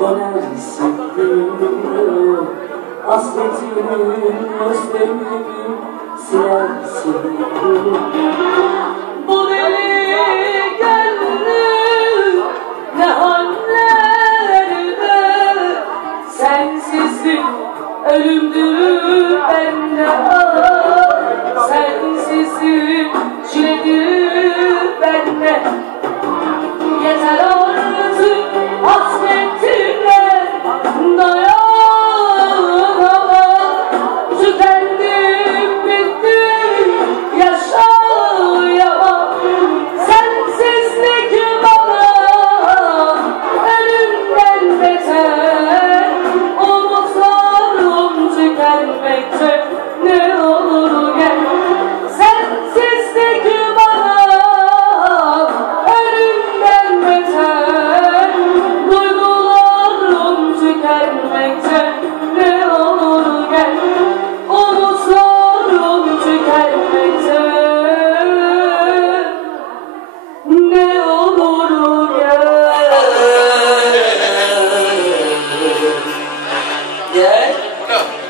dönersin Hasretimi, özlemimi silersin Bu deli gönlüm ne hallerde Sensizlik ölümdür bende ağır 열.